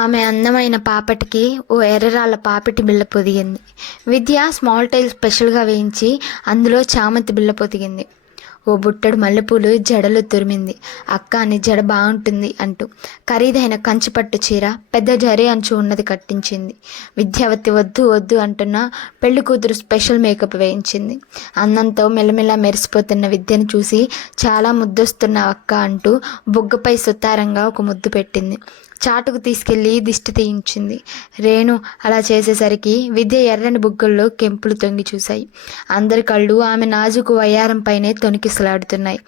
ఆమె అందమైన పాపటికి ఓ ఎర్రరాళ్ళ పాపిటి బిళ్ళ పొదిగింది. విద్య స్మాల్ టైల్ స్పెషల్గా వేయించి అందులో చామంతి బిళ్ళ పొదిగింది. ఓ బుట్టడు మల్లెపూలు జడలు తురిమింది. అక్క అని జడ బాగుంటుంది అంటూ ఖరీదైన కంచిపట్టు చీర పెద్ద జరీ అంచు ఉన్నది కట్టించింది. విద్యావతి వద్దు వద్దు అంటున్నా పెళ్లి కూతురు స్పెషల్ మేకప్ వేయించింది. అందంతో మెల్లమెల్ల మెరిసిపోతున్న విద్యను చూసి చాలా ముద్దొస్తున్న అక్క అంటూ బుగ్గపై సుతారంగా ఒక ముద్దు పెట్టింది. చాటుకు తీసుకెళ్లి దిష్టి తీయించింది. రేణు అలా చేసేసరికి విద్య ఎర్రని బుగ్గల్లో కెంపులు తొంగి చూశాయి. అందరి కళ్ళు ఆమె నాజుకు వయ్యారంపైనే తొణికిసలాడుతున్నాయి.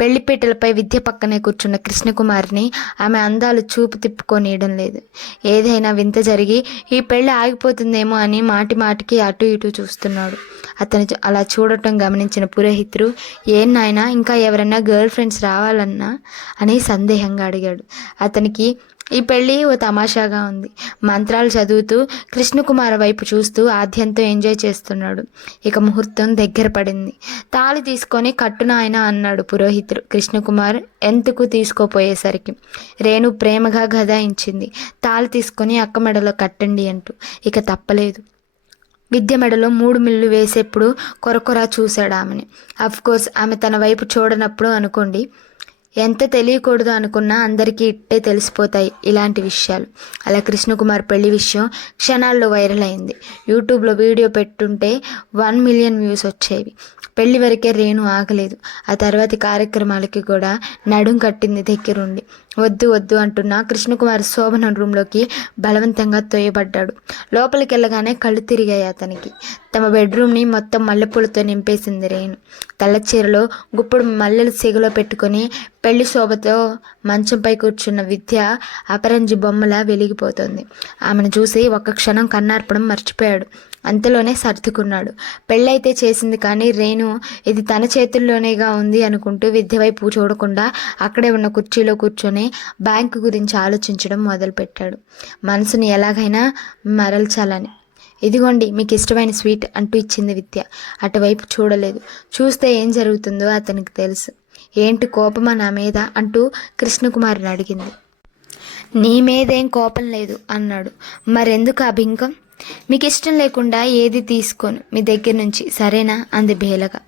పెళ్లిపీటలపై విద్య పక్కనే కూర్చున్న కృష్ణకుమారిని ఆమె అందాలు చూపు తిప్పుకొనియడం లేదు. ఏదైనా వింత జరిగి ఈ పెళ్లి ఆగిపోతుందేమో అని మాటి మాటికి అటు ఇటు చూస్తున్నాడు. అతను అలా చూడటం గమనించిన పురోహితుడు, ఏం నాయనా ఇంకా ఎవరైనా గర్ల్ ఫ్రెండ్స్ రావాలన్నా అని సందేహంగా అడిగాడు. అతనికి ఈ పెళ్ళి ఓ తమాషాగా ఉంది. మంత్రాలు చదువుతూ కృష్ణకుమార్ వైపు చూస్తూ ఆద్యంతో ఎంజాయ్ చేస్తున్నాడు. ఇక ముహూర్తం దగ్గర పడింది. తాళి తీసుకొని కట్టున ఆయన అన్నాడు పురోహితుడు. కృష్ణకుమార్ ఎంతకు తీసుకోపోయేసరికి రేణు ప్రేమగా గదాయించింది. తాళి తీసుకొని అక్క మెడలో కట్టండి అంటూ. ఇక తప్పలేదు. విద్య మెడలో 3 మిల్లు వేసేప్పుడు కొరకొరా చూశాడు ఆమెని. అఫ్కోర్స్ ఆమె తన వైపు చూడనప్పుడు అనుకోండి. ఎంత తెలియకూడదు అనుకున్నా అందరికీ ఇట్టే తెలిసిపోతాయి ఇలాంటి విషయాలు. అలా కృష్ణకుమార్ పెళ్లి విషయం క్షణాల్లో వైరల్ అయింది. యూట్యూబ్లో వీడియో పెట్టుంటే 1 మిలియన్ వ్యూస్ వచ్చేవి. పెళ్లి వరకే రేణు ఆగలేదు. ఆ తర్వాతి కార్యక్రమాలకి కూడా నడుం కట్టింది దగ్గరుండి. వద్దు వద్దు అంటున్నా కృష్ణకుమార్ శోభనం రూమ్లోకి బలవంతంగా తోయబడ్డాడు. లోపలికి వెళ్ళగానే కళ్ళు తిరిగాయి అతనికి. తమ బెడ్రూమ్ని మొత్తం మల్లెపూలతో నింపేసింది రేణు. తెల్ల చీరలో గుప్పుడు మల్లెలు సిగలో పెట్టుకొని పెళ్లి శోభతో మంచంపై కూర్చున్న విద్య అపరంజి బొమ్మలా వెలిగిపోతుంది. ఆమెను చూసి ఒక్క క్షణం కన్నార్పడం మర్చిపోయాడు. అంతలోనే సర్దుకున్నాడు. పెళ్ళైతే చేసింది కానీ రేణు ఇది తన చేతుల్లోనేగా ఉంది అనుకుంటూ విద్య వైపు చూడకుండా అక్కడే ఉన్న కుర్చీలో కూర్చొని బ్యాంకు గురించి ఆలోచించడం మొదలుపెట్టాడు. మనసుని ఎలాగైనా మరల్చాలని. ఇదిగోండి మీకు ఇష్టమైన స్వీట్ అంటూ ఇచ్చింది విద్య. అటువైపు చూడలేదు. చూస్తే ఏం జరుగుతుందో అతనికి తెలుసు. ఏంటి కోపమా నా మీద అంటూ కృష్ణకుమారిని అడిగింది. నీ మీదేం కోపం లేదు అన్నాడు. మరెందుకు ఆ బింకం? మీకు ఇష్టం లేకుండా ఏది తీసుకోను మీ దగ్గర నుంచి, సరేనా అంది బేలగా.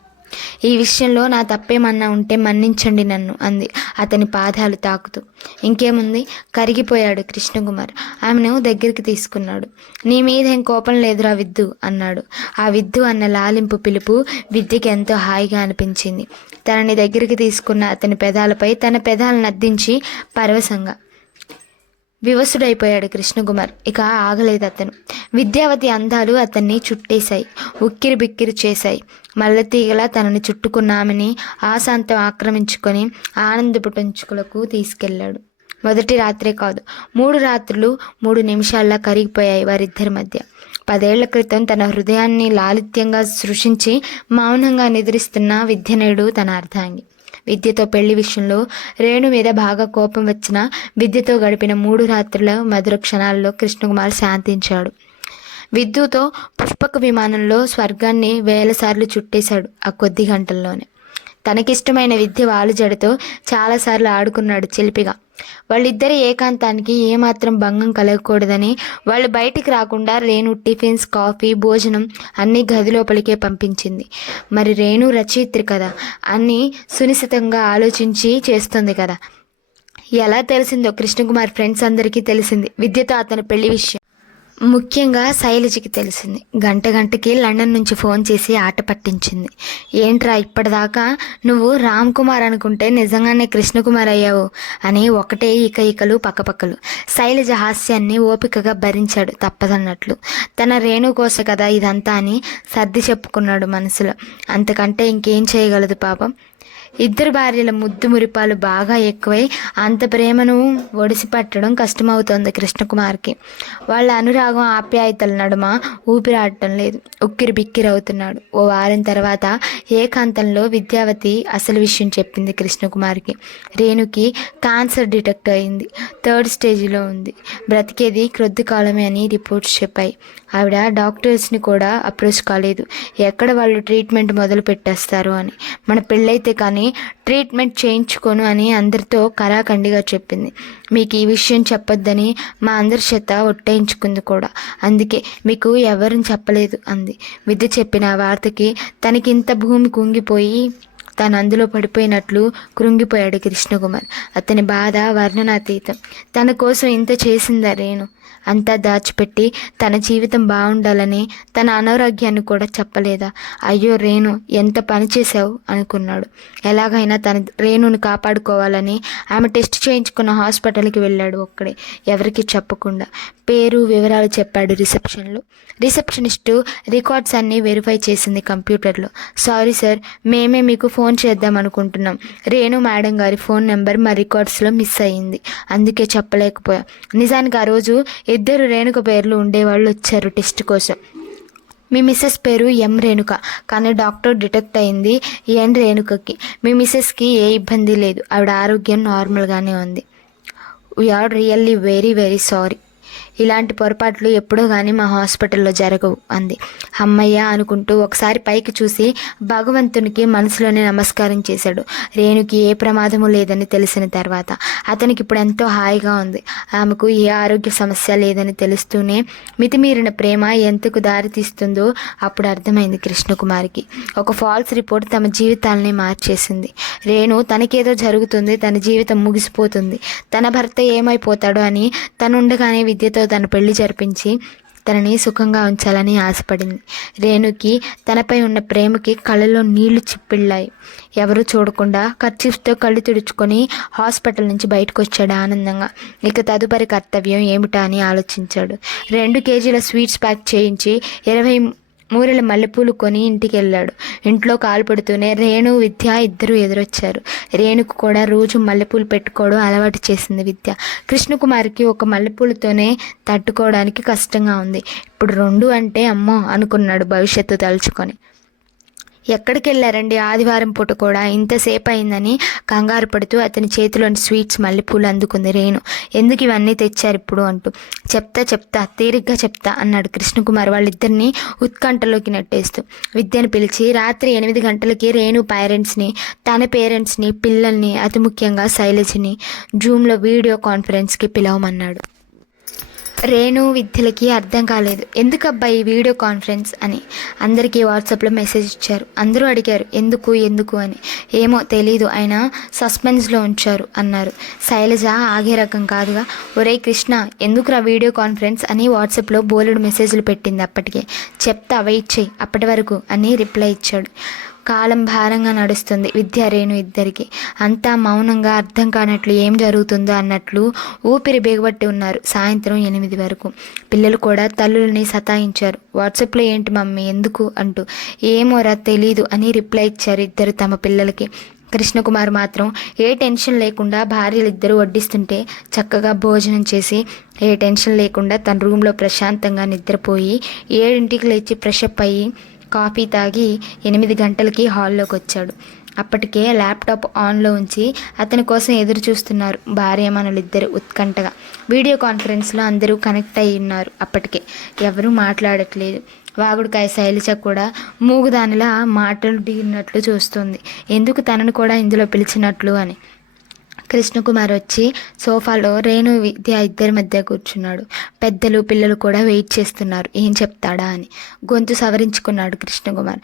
ఈ విషయంలో నా తప్పేమన్నా ఉంటే మన్నించండి నన్ను అంది అతని పాదాలు తాకుతూ. ఇంకేముంది, కరిగిపోయాడు కృష్ణకుమార్. ఆమెను దగ్గరికి తీసుకున్నాడు. నీ మీదేం కోపం లేదురా విద్దు అన్నాడు. ఆ విద్దు అన్న లాలింపు పిలుపు విద్యకి ఎంతో హాయిగా అనిపించింది. తనని దగ్గరికి తీసుకున్న అతని పెదాలపై తన పెదాలను అద్దించి పరవశంగా వివసుడైపోయాడు కృష్ణకుమార్. ఇక ఆగలేదు అతను. విద్యావతి అందాలు అతన్ని చుట్టేశాయి, ఉక్కిరి బిక్కిరి చేశాయి. మల్లెతీగలా తనని చుట్టుకున్న ఆమెని ఆశాంతం ఆక్రమించుకొని ఆనందపు టంచుకులకు తీసుకెళ్లాడు. మొదటి రాత్రే కాదు, 3 రాత్రులు 3 నిమిషాల్లా కరిగిపోయాయి వారిద్దరి మధ్య. 10 ఏళ్ల క్రితం తన హృదయాన్ని లాలిత్యంగా సృష్టించి మౌనంగా నిద్రిస్తున్న విద్యనేడు తన అర్ధాంగి. విద్యతో పెళ్లి విషయంలో రేణు మీద బాగా కోపం వచ్చిన విద్యతో గడిపిన 3 రాత్రుల మధుర క్షణాల్లో కృష్ణకుమార్ శాంతించాడు. విద్యుతో పుష్పక విమానంలో స్వర్గాన్ని 1000 సార్లు చుట్టేశాడు ఆ కొద్ది గంటల్లోనే. తనకిష్టమైన విద్య వాలుజడతో చాలాసార్లు ఆడుకున్నాడు చిలిపిగా. వాళ్ళిద్దరి ఏకాంతానికి ఏమాత్రం భంగం కలగకూడదని వాళ్ళు బయటికి రాకుండా రేణు టిఫిన్స్, కాఫీ, భోజనం అన్నీ గది లోపలికే పంపించింది. మరి రేణు రచయిత్రి కదా, అన్నీ సునిశ్చితంగా ఆలోచించి చేస్తుంది కదా. ఎలా తెలిసిందో కృష్ణకుమార్ ఫ్రెండ్స్ అందరికీ తెలిసింది విద్యతో అతని పెళ్లి విషయం. ముఖ్యంగా శైలజకి తెలిసింది. గంటకి లండన్ నుంచి ఫోన్ చేసి ఆట పట్టించింది. ఏంట్రా ఇప్పటిదాకా నువ్వు రామ్ కుమార్ అనుకుంటే నిజంగానే కృష్ణకుమార్ అయ్యావు అని ఒకటే ఇకలు పక్కపక్కలు. శైలజ హాస్యాన్ని ఓపికగా భరించాడు తప్పదన్నట్లు. తన రేణు కోస కదా ఇదంతా అని సర్ది చెప్పుకున్నాడు మనసులో. అంతకంటే ఇంకేం చేయగలదు పాపం. ఇద్దరు భార్యల ముద్దు మురిపాలు బాగా ఎక్కువై అంత ప్రేమను ఒడిసిపట్టడం కష్టమవుతోంది కృష్ణకుమార్కి. వాళ్ళ అనురాగం ఆప్యాయతల నడుమ ఊపిరాడటం లేదు. ఉక్కిరి బిక్కిరి అవుతున్నాడు. ఓ వారం తర్వాత ఏకాంతంలో విద్యావతి అసలు విషయం చెప్పింది కృష్ణకుమార్కి. రేణుకి క్యాన్సర్ డిటెక్ట్ అయింది. 3rd స్టేజ్లో ఉంది. బ్రతికేది కొద్ది కాలమే అని రిపోర్ట్స్ చెప్పాయి. ఆవిడ డాక్టర్స్ని కూడా అప్రోచ్ కాలేదు, ఎక్కడ వాళ్ళు ట్రీట్మెంట్ మొదలు పెట్టేస్తారు అని. మన పెళ్ళైతే కానీ తీసుకొని ట్రీట్మెంట్ చేయించుకోను అని అందరితో కరాఖండిగా చెప్పింది. మీకు ఈ విషయం చెప్పొద్దని మా అందరి చేత ఒట్టేయించుకుంది కూడా. అందుకే మీకు ఎవరిని చెప్పలేదు అంది. విద్య చెప్పిన ఆ వార్తకి తనకింత భూమి కుంగిపోయి తాను అందులో పడిపోయినట్లు కృంగిపోయాడు కృష్ణకుమార్. అతని బాధ వర్ణనాతీతం. తన కోసం ఇంత చేసిందా రేణు? అంతా దాచిపెట్టి తన జీవితం బాగుండాలని తన అనారోగ్యాన్ని కూడా చెప్పలేదా? అయ్యో రేణు, ఎంత పని చేశావు అనుకున్నాడు. ఎలాగైనా తన రేణుని కాపాడుకోవాలని ఆమె టెస్ట్ చేయించుకున్న హాస్పిటల్కి వెళ్ళాడు ఒక్కడే, ఎవరికి చెప్పకుండా. పేరు వివరాలు చెప్పాడు రిసెప్షన్లో. రిసెప్షనిస్టు రికార్డ్స్ అన్నీ వెరిఫై చేసింది కంప్యూటర్లో. సారీ సార్, మేమే మీకు ఫోన్ చేద్దాం అనుకుంటున్నాం. రేణు మేడం గారి ఫోన్ నెంబర్ మా రికార్డ్స్లో మిస్ అయ్యింది, అందుకే చెప్పలేకపోయా. నిజానికి ఆ రోజు 2 రేణుక పేర్లు ఉండేవాళ్ళు వచ్చారు టెస్ట్ కోసం. మీ మిస్సెస్ పేరు ఎం రేణుక, కానీ డాక్టర్ డిటెక్ట్ అయింది ఎన్ రేణుకకి. మీ మిస్సెస్కి ఏ ఇబ్బంది లేదు, ఆవిడ ఆరోగ్యం నార్మల్గానే ఉంది. We are really very very sorry. ఇలాంటి పొరపాట్లు ఎప్పుడో కానీ మా హాస్పిటల్లో జరగవు అంది. అమ్మయ్య అనుకుంటూ ఒకసారి పైకి చూసి భగవంతునికి మనసులోనే నమస్కారం చేశాడు. రేణుకి ఏ ప్రమాదము లేదని తెలిసిన తర్వాత అతనికి ఇప్పుడు ఎంతో హాయిగా ఉంది. ఆమెకు ఏ ఆరోగ్య సమస్య లేదని తెలుస్తూనే మితిమీరిన ప్రేమ ఎంతకు దారి తీస్తుందో అప్పుడు అర్థమైంది కృష్ణకుమారికి. ఒక ఫాల్స్ రిపోర్ట్ తమ జీవితాలని మార్చేసింది. రేణు తనకేదో జరుగుతుంది, తన జీవితం ముగిసిపోతుంది, తన భర్త ఏమైపోతాడో అని తనుండగానే విద్యతో తన పెళ్లి జరిపించి తనని సుఖంగా ఉంచాలని ఆశపడింది. రేణుకి తనపై ఉన్న ప్రేమకి కళ్ళలో నీళ్లు చిప్పిళ్ళాయి. ఎవరూ చూడకుండా కర్చీఫ్తో కళ్ళు తుడుచుకొని హాస్పిటల్ నుంచి బయటకు వచ్చాడు ఆనందంగా. ఇక తదుపరి కర్తవ్యం ఏమిటా అని ఆలోచించాడు. 2 కేజీల స్వీట్స్ ప్యాక్ చేయించి 20 మూరెల మల్లెపూలు కొని ఇంటికి వెళ్ళాడు. ఇంట్లో కాలు పెడుతూనే రేణు, విద్య ఇద్దరు ఎదురొచ్చారు. రేణుకు కూడా రోజు మల్లెపూలు పెట్టుకోవడం అలవాటు చేసింది విద్య. కృష్ణకుమార్కి ఒక మల్లెపూలతోనే తట్టుకోవడానికి కష్టంగా ఉంది. ఇప్పుడు 2 అంటే అమ్మో అనుకున్నాడు భవిష్యత్తు తలుచుకొని. ఎక్కడికి వెళ్ళారండి ఆదివారం పూట కూడా ఇంతసేపు అయిందని కంగారు పడుతూ అతని చేతిలోని స్వీట్స్ మల్లెపూలు అందుకుంది రేణు. ఎందుకు ఇవన్నీ తెచ్చారు ఇప్పుడు అంటూ. చెప్తా తీరిగ్గా చెప్తా అన్నాడు కృష్ణకుమార్ వాళ్ళిద్దరినీ ఉత్కంఠలోకి నెట్టేస్తూ. విద్యను పిలిచి రాత్రి 8 గంటలకి రేణు పేరెంట్స్ని, తన పేరెంట్స్ని, పిల్లల్ని, అతి ముఖ్యంగా శైలజని జూమ్లో వీడియో కాన్ఫరెన్స్కి పిలవమన్నాడు. రేణు, విద్యలకి అర్థం కాలేదు. ఎందుకబ్బా ఈ వీడియో కాన్ఫరెన్స్ అని. అందరికీ వాట్సాప్లో మెసేజ్ ఇచ్చారు. అందరూ అడిగారు ఎందుకు అని. ఏమో తెలీదు, ఆయన సస్పెన్స్లో ఉంచారు అన్నారు. శైలజ ఆగే రకం కాదుగా. ఒరే కృష్ణ, ఎందుకురా వీడియో కాన్ఫరెన్స్ అని వాట్సాప్లో బోలెడు మెసేజ్లు పెట్టింది. అప్పటికే చెప్తా వెయిట్ చేయి అప్పటి వరకు అని రిప్లై ఇచ్చాడు. కాలం భారంగా నడుస్తుంది విద్య, రేణు ఇద్దరికి. అంతా మౌనంగా అర్థం కానట్లు ఏం జరుగుతుందో అన్నట్లు ఊపిరి బిగబట్టి ఉన్నారు సాయంత్రం 8 వరకు. పిల్లలు కూడా తల్లుల్ని సతాయించారు. వాట్సాప్లో ఏంటి మమ్మీ ఎందుకు అంటూ. ఏమోరా తెలీదు అని రిప్లై ఇచ్చారు ఇద్దరు తమ పిల్లలకి. కృష్ణకుమార్ మాత్రం ఏ టెన్షన్ లేకుండా భార్యలిద్దరూ వడ్డిస్తుంటే చక్కగా భోజనం చేసి ఏ టెన్షన్ లేకుండా తన రూమ్లో ప్రశాంతంగా నిద్రపోయి 7ంటికి లేచి ఫ్రెషప్ అయ్యి కాఫీ తాగి 8 గంటలకి హాల్లోకి వచ్చాడు. అప్పటికే ల్యాప్టాప్ ఆన్లో ఉంచి అతని కోసం ఎదురు చూస్తున్నారు భార్యామణులిద్దరు ఉత్కంఠగా. వీడియో కాన్ఫరెన్స్లో అందరూ కనెక్ట్ అయి ఉన్నారు. అప్పటికే ఎవరూ మాట్లాడట్లేదు. వాగుడుకాయ శైలజ కూడా మూగుదానిలా మాటలు దిగినట్లు చూస్తుంది. ఎందుకు తనను కూడా ఇందులో పిలిచినట్లు అని. కృష్ణకుమార్ వచ్చి సోఫాలో రేణు, విద్య ఇద్దరి మధ్య కూర్చున్నాడు. పెద్దలు పిల్లలు కూడా వెయిట్ చేస్తున్నారు ఏం చెప్తాడా అని. గొంతు సవరించుకున్నాడు కృష్ణకుమార్.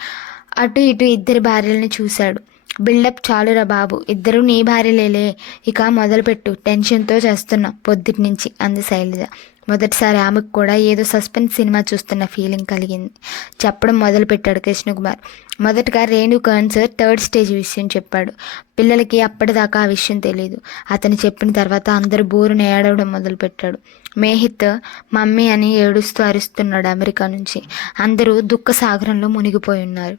అటు ఇటు ఇద్దరి భార్యలని చూశాడు. బిల్డప్ చాలురా బాబు, ఇద్దరు నీ భార్యలేలే, ఇక మొదలుపెట్టు, టెన్షన్తో చేస్తున్నా పొద్దుటి నుంచి అంది శైలజ. మొదటిసారి ఆమెకు కూడా ఏదో సస్పెన్స్ సినిమా చూస్తున్న ఫీలింగ్ కలిగింది. చెప్పడం మొదలుపెట్టాడు కృష్ణకుమార్. మొదటగా రేణు క్యాన్సర్ 3rd స్టేజ్ విషయం చెప్పాడు. పిల్లలకి అప్పటిదాకా ఆ విషయం తెలియదు. అతను చెప్పిన తర్వాత అందరూ బోరును ఏడవడం మొదలుపెట్టాడు. మేహిత్ మమ్మీ అని ఏడుస్తూ అరుస్తున్నాడు అమెరికా నుంచి. అందరూ దుఃఖ సాగరంలో మునిగిపోయి ఉన్నారు.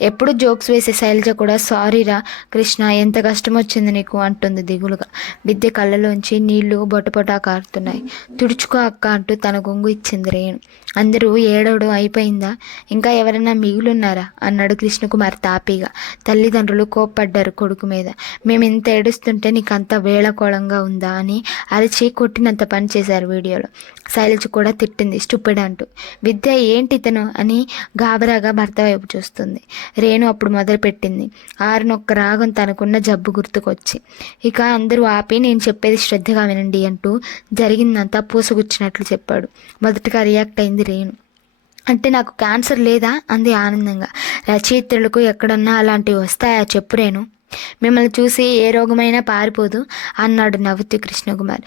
ఎప్పుడు జోక్స్ వేసే శైలజ కూడా సారీరా కృష్ణ, ఎంత కష్టం వచ్చింది నీకు అంటుంది దిగులుగా. విద్య కళ్ళలోంచి నీళ్లు బొటబొటా కారుతున్నాయి. తుడుచుకో అక్క అంటూ తన గొంగు ఇచ్చింది రేణు. అందరూ ఏడవడం అయిపోయిందా, ఇంకా ఎవరైనా మిగులున్నారా అన్నాడు కృష్ణకుమార్ తాపీగా. తల్లిదండ్రులు కోప్పడ్డారు కొడుకు మీద. మేము ఇంత ఏడుస్తుంటే నీకు అంత వేళకోళంగా ఉందా అని అరిచి కొట్టినంత పని చేశారు వీడియోలో. శైలజ కూడా తిట్టింది స్టూపిడ్ అంటూ. విద్య ఏంటి తను అని గాబరాగా భర్త వైపు చూస్తుంది. రేణు అప్పుడు మొదలుపెట్టింది. ఆరునొక్క రాగం తనకున్న జబ్బు గుర్తుకొచ్చి. ఇక అందరూ ఆపి నేను చెప్పేది శ్రద్ధగా వినండి అంటూ జరిగిందంతా పూసగుచ్చినట్లు చెప్పాడు. మొదటగా రియాక్ట్ అయింది రేణు. అంటే నాకు క్యాన్సర్ లేదా అంది ఆనందంగా. రచయిత్రులకు ఎక్కడన్నా అలాంటివి వస్తాయా చెప్పు రేణు. మిమ్మల్ని చూసి ఏ రోగమైనా పారిపోదు అన్నాడు నవ్వుతూ కృష్ణకుమార్.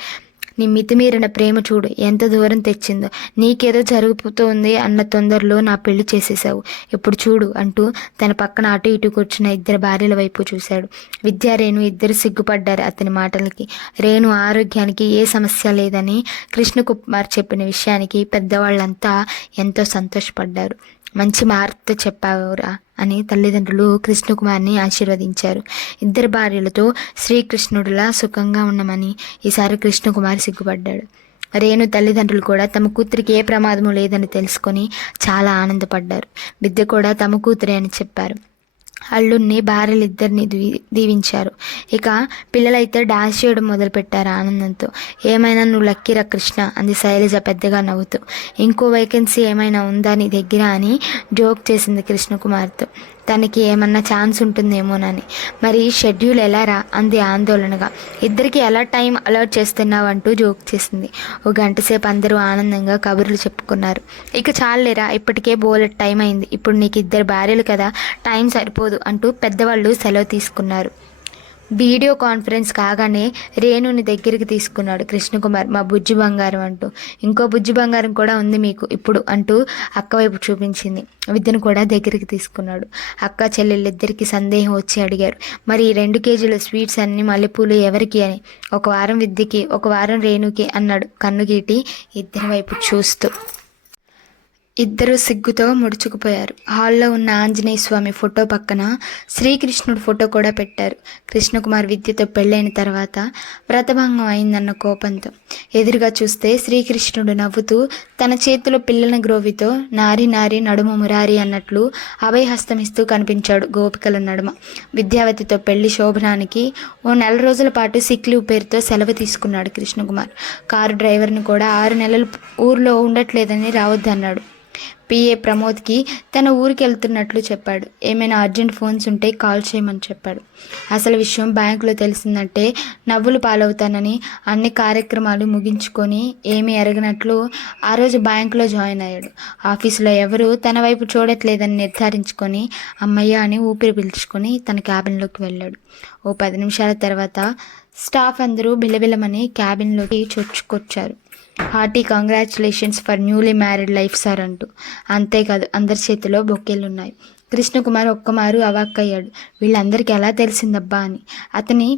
నీ మితిమీరిన ప్రేమ చూడు ఎంత దూరం తెచ్చిందో. నీకేదో జరుగుతోంది అన్న తొందరలో నా పెళ్లి చేసేసావు. ఇప్పుడు చూడు అంటూ తన పక్కన అటు ఇటు కూర్చున్న ఇద్దరు భార్యల వైపు చూశాడు. విద్యా రేణు ఇద్దరు సిగ్గుపడ్డారు అతని మాటలకి. రేణు ఆరోగ్యానికి ఏ సమస్య లేదని కృష్ణకుమార్ చెప్పిన విషయానికి పెద్దవాళ్ళంతా ఎంతో సంతోషపడ్డారు. మంచి వార్త చెప్పావురా అని తల్లిదండ్రులు కృష్ణకుమార్ని ఆశీర్వదించారు. ఇద్దరు భార్యలతో శ్రీకృష్ణుడిలా సుఖంగా ఉండమని ఈసారి కృష్ణకుమార్ సిగ్గుపడ్డాడు. రేణు తల్లిదండ్రులు కూడా తమ కూతురికి ఏ ప్రమాదము లేదని తెలుసుకొని చాలా ఆనందపడ్డారు. విద్య కూడా తమ కూతురే అని చెప్పారు. అల్లుడిని భార్యలిద్దరిని దీవించారు. ఇక పిల్లలైతే డాన్స్ చేయడం మొదలుపెట్టారు ఆనందంతో. ఏమైనా నువ్వు లక్కీరా కృష్ణ అంది శైలజ పెద్దగా నవ్వుతూ. ఇంకో వేకెన్సీ ఏమైనా ఉందా నీ దగ్గర అని జోక్ చేసింది కృష్ణకుమార్తో. తనకి ఏమన్నా ఛాన్స్ ఉంటుందేమోనని. మరి షెడ్యూల్ ఎలా రా అంది ఆందోళనగా. ఇద్దరికి ఎలా టైం అలర్ట్ చేస్తున్నావు అంటూ జోక్ చేసింది. ఓ గంట సేపు అందరూ ఆనందంగా కబుర్లు చెప్పుకున్నారు. ఇక చాలేరా ఇప్పటికే బోలెట్ టైం అయింది. ఇప్పుడు నీకు ఇద్దరు భార్యలు కదా, టైం సరిపోదు అంటూ పెద్దవాళ్ళు సెలవు తీసుకున్నారు. వీడియో కాన్ఫరెన్స్ కాగానే రేణుని దగ్గరికి తీసుకున్నాడు కృష్ణకుమార్. మా బుజ్జి బంగారం అంటూ. ఇంకో బుజ్జి బంగారం కూడా ఉంది మీకు ఇప్పుడు అంటూ అక్క వైపు చూపించింది. విద్యను కూడా దగ్గరికి తీసుకున్నాడు. అక్క చెల్లెళ్ళిద్దరికి సందేహం వచ్చి అడిగారు, మరి 2 కేజీల స్వీట్స్ అన్ని మల్లెపూలు ఎవరికి అని. ఒక వారం విద్యకి, ఒక వారం రేణుకి అన్నాడు కన్నుగీటి ఇద్దరి వైపు చూస్తూ. ఇద్దరూ సిగ్గుతో ముడుచుకుపోయారు. హాల్లో ఉన్న ఆంజనేయ స్వామి ఫోటో పక్కన శ్రీకృష్ణుడు ఫోటో కూడా పెట్టారు. కృష్ణకుమార్ విద్యతో పెళ్ళైన తర్వాత వ్రతభంగం అయిందన్న కోపంతో. ఎదురుగా చూస్తే శ్రీకృష్ణుడు నవ్వుతూ తన చేతిలో పిల్లల గ్రోవితో నారి నారి నడుమ మురారి అన్నట్లు అభయహస్తమిస్తూ కనిపించాడు గోపికల నడుమ. విద్యావతితో పెళ్లి శోభనానికి ఓ 4 రోజుల పాటు సిక్ లీవ్ పేరుతో సెలవు తీసుకున్నాడు కృష్ణకుమార్. కారు డ్రైవర్ని కూడా 6 నెలలు ఊర్లో ఉండట్లేదని రావద్దన్నాడు. పిఏ ప్రమోద్కి తన ఊరికి వెళ్తున్నట్లు చెప్పాడు. ఏమైనా అర్జెంట్ ఫోన్స్ ఉంటే కాల్ చేయమని చెప్పాడు. అసలు విషయం బ్యాంకులో తెలిసిందంటే నవ్వులు పాలవుతానని అన్ని కార్యక్రమాలు ముగించుకొని ఏమీ ఎరగనట్లు ఆ రోజు బ్యాంకులో జాయిన్ అయ్యాడు. ఆఫీసులో ఎవరూ తన వైపు చూడట్లేదని నిర్ధారించుకొని అమ్మయ్య అని ఊపిరి పీల్చుకొని తన క్యాబిన్లోకి వెళ్ళాడు. ఓ 10 నిమిషాల తర్వాత స్టాఫ్ అందరూ బిలబిలమని క్యాబిన్లోకి చొచ్చుకొచ్చారు. Hearty congratulations for newly married life sir అంటూ. అంతేకాదు అందరి చేతిలో బొక్కేలున్నాయి. కృష్ణకుమార్ ఒక్కమారు అవాక్కయ్యాడు. వీళ్ళందరికీ ఎలా తెలిసిందబ్బా అని. అతని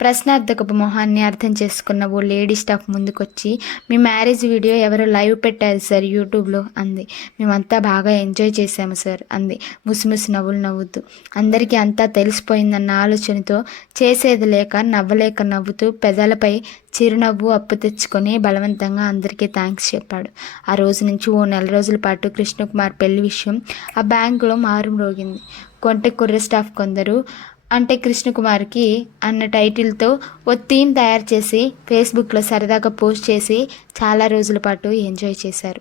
ప్రశ్నార్థకపు మొహాన్ని అర్థం చేసుకున్న ఓ లేడీ స్టాఫ్ ముందుకొచ్చి, మీ మ్యారేజ్ వీడియో ఎవరో లైవ్ పెట్టారు సార్ యూట్యూబ్లో అంది. మేమంతా బాగా ఎంజాయ్ చేశాము సార్ అంది ముసిముసి నవ్వులు నవ్వుతూ. అందరికీ అంతా తెలిసిపోయిందన్న ఆలోచనతో చేసేది లేక నవ్వలేక నవ్వుతూ పెదాలపై చిరునవ్వు అప్పు తెచ్చుకొని బలవంతంగా అందరికీ థ్యాంక్స్ చెప్పాడు. ఆ రోజు నుంచి ఓ 4 రోజుల పాటు కృష్ణకుమార్ పెళ్లి విషయం ఆ బ్యాంకులో మారుమ్రోగింది. కొంటె కుర్ర స్టాఫ్ కొందరు అంటే కృష్ణకుమార్కి అన్న టైటిల్తో ఓ థీమ్ తయారు చేసి ఫేస్బుక్లో సరదాగా పోస్ట్ చేసి చాలా రోజుల పాటు ఎంజాయ్ చేశారు.